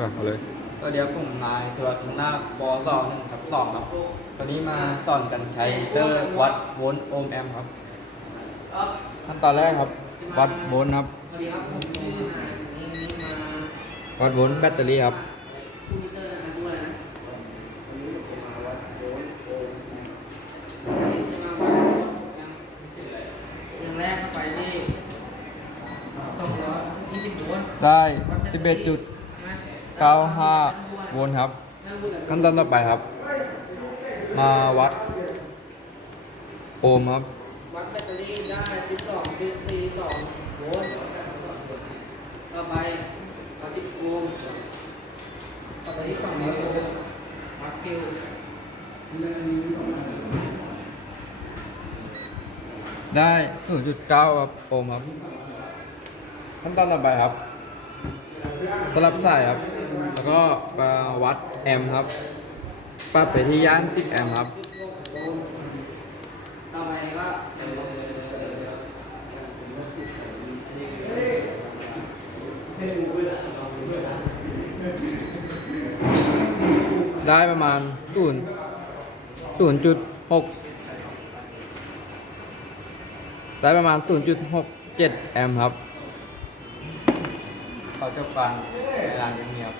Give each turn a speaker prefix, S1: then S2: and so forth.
S1: อะเอาเลย
S2: สวัสดีครับผมนายธุรสุนาปสองหนึ่งทับสองครับวันนี้มาสอนกันใช้มิเตอร์วัดโวลต์โอห์มแอมป์ครับขั้นตอนแรกครับ วัดโวลต์ครับ
S3: สวัสดีครับผมชื่อนายนี่นี่มา
S2: วัดโวลต์แบตเตอรี่ครับ
S3: ผู้มิเตอร์นะครับด้วยนะวันนี้ผมจะมาวัดโวลต์โอห์มวันนี้จะมาวัดโวลต์โอห์มแอมป์อย่างแรกเข้าไปที่สองร้อยยี่สิบโวลต์
S2: ได้
S3: วั
S2: 95 โวลต์ครับ ขั้นตอนต่อไปครับ มาวัด โอห์มครับ
S3: วัดแบตเตอรี่ได้สิบสองจุดสี่สองโวลต์ต่อไปวัดที่โอห์มต่อไปที่ฝั่งนี้โอห์มวัดฟิล
S2: ได้ 0.9 ครับ โอห์มครับ ขั้นตอนต่อไปครับสลับสายครับ ก็มาวัดแอมครับ ปรับไปที่ย่าน 10 แอมครับ
S3: ได้
S2: ประมาณศูนย์ศูนย์จุดหกได้ประมาณศูนย์จุดหกเจ็ดแอมครับ เขาจะฟังเวลาเงียบ